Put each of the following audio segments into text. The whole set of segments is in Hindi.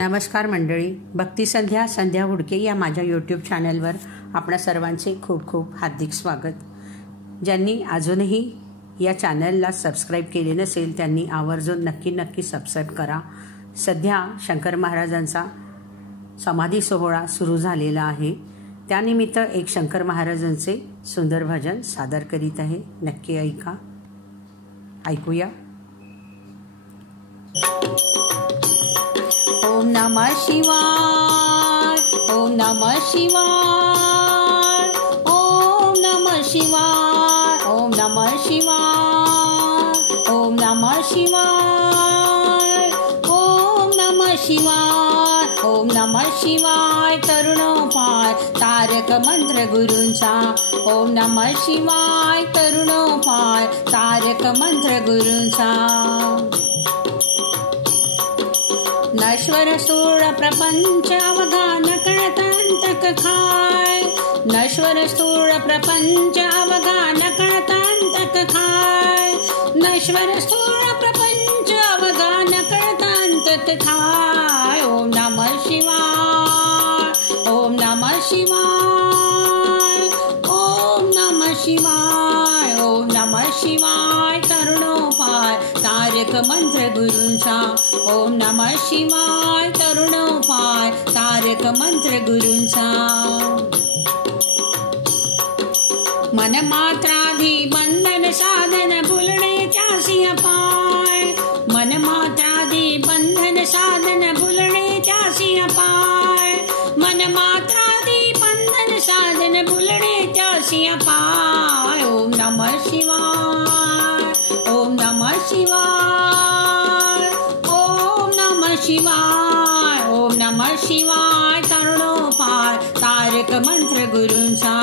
नमस्कार मंडळी, भक्तिसंध्या संध्या हुडके या माझ्या यूट्यूब चॅनलवर आपणा सर्वांचे खूप खूप हार्दिक स्वागत. ज्यांनी अजूनही या चॅनलला सबस्क्राईब केले नसेल त्यांनी आवर्जून नक्की सबस्क्राईब करा. सध्या शंकर महाराजांचा समाधी सोहळा सुरू झालेला आहे. त्यानिमित्त एक शंकर महाराजांचे सुंदर भजन सादर करीत आहे. नक्की ऐकूया. ओम नमः शिवाय, ओम नमः शिवाय, ओम नमः शिवाय, ओम नमः शिवाय, ओम नमः शिवाय, ओम नमः शिवाय, ओम नमः शिवाय. तरुणोपाय तारक मंत्र गुरूंचा. ओम नमः शिवाय, तरुणोपाय तारक मंत्र गुरूंचा. नश्वर स्थूळ प्रपंच अवघा न कळतांतक खाय. नश्वर स्थूळ प्रपंच अवघा न कळतांतक खाय. नश्वर स्थूळ प्रपंच अवघा न कळतांतक खाय. ओम नमः शिवाय, ओम नमः शिवाय, ओम नमः शिवाय, ओम नमः शिवाय. तरुणोपाय तारक मंत्र गुरूंचा. ओम नमः शिवाय, तरुणोपाय तारक मंत्र गुरूंचा. मन मात्राधी बंधन साधन भुलणे त्यासी अपाय. मन मात्राधी बंधन साधन भुलणे त्यासी अपाय. मन मात्राधी बंधन साधन भुलणे त्यासी अपाय. ओम नमः शिवाय, ओम नमः शिवाय, ओम नमः शिवाय, ओम नमः शिवाय. तरुणोपाय तारक मंत्र गुरूंचा.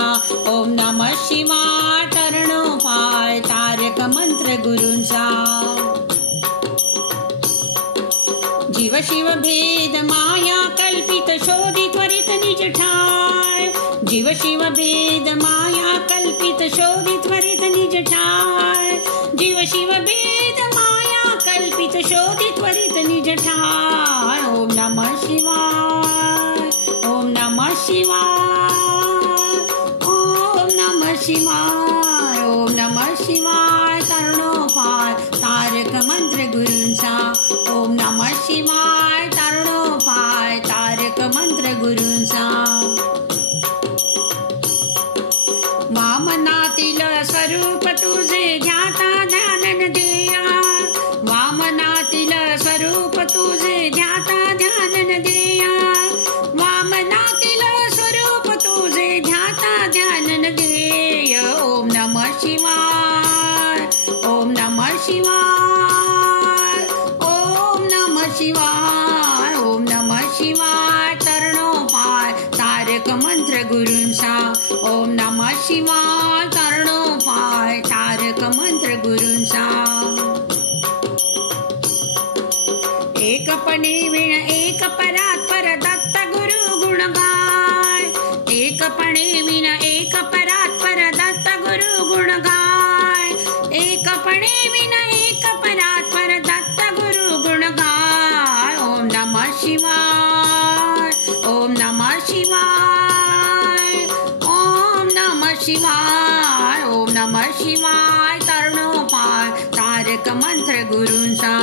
ओम नमः शिवाय, तरुणोपाय तारक मंत्र गुरूंचा. जीव शिव भेद माया कल्पित शोधी त्वरित निज ठाय. जीव शिव भेद माया कल्पित शोधी त्वरित निज ठाय. जीव शिव भेद माया कल्पित शोधी त्वरित निज ठाय. ओम नमः शिवाय, ओम नमः शिवाय, ओम नमः शिवाय, ओम नमः शिवाय. तरुणोपाय तारक मंत्र गुरूंचा. ओम नमः शिवाय, तरुणोपाय तारक मंत्र गुरूंचा. वामनातील स्वरूप तुझे ध्याता ध्यान देया. वामनातील स्वरूप तुझे ध्याता ध्यान देया. वामनातील स्वरूप तुझे ध्याता ध्यान देय. ओम नमः शिवाय, ओम नमः शिवाय, ओम नमः शिवाय, ओम नमः शिवाय. तरुणोपाय तारक मंत्र गुरूंचा. ओम नमः शिवाय, तरुणोपाय तारक मंत्र गुरूंचा. एकपणे विण एक परात्पर दत्त गुरु गुण गाय. एकपणे विण एक परात्पर दत्त गुरु गुण गाय. एकपणे विण एक परात्पर दत्त गुरु गुण गाय. ओम नमः शिवाय, ओम नमः शिवाय, ओम नमः शिवाय, ओम नमः शिवाय. तरुणोपाय तारक मंत्र गुरूंचा.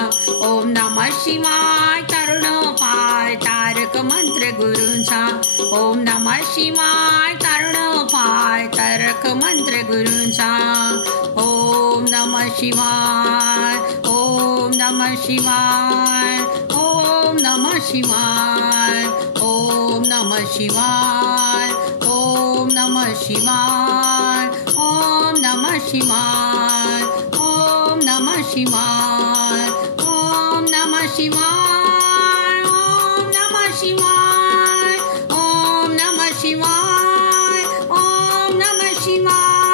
ओम नमः शिवाय, तरुणोपाय तारक मंत्र गुरूंचा. ओम नमः शिवाय, तरुणोपाय तारक मंत्र गुरूंचा. ओम नमः शिवाय, ओम नमः शिवाय, ओम नमः शिवाय, ओम नमः शिवाय, ओम नमः शिवाय, ओम नमः शिवाय, ओम नमः शिवाय, ओम नमः शिवाय, ओम नमः शिवाय, ओम नमः शिवाय, ओम नमः शिवाय.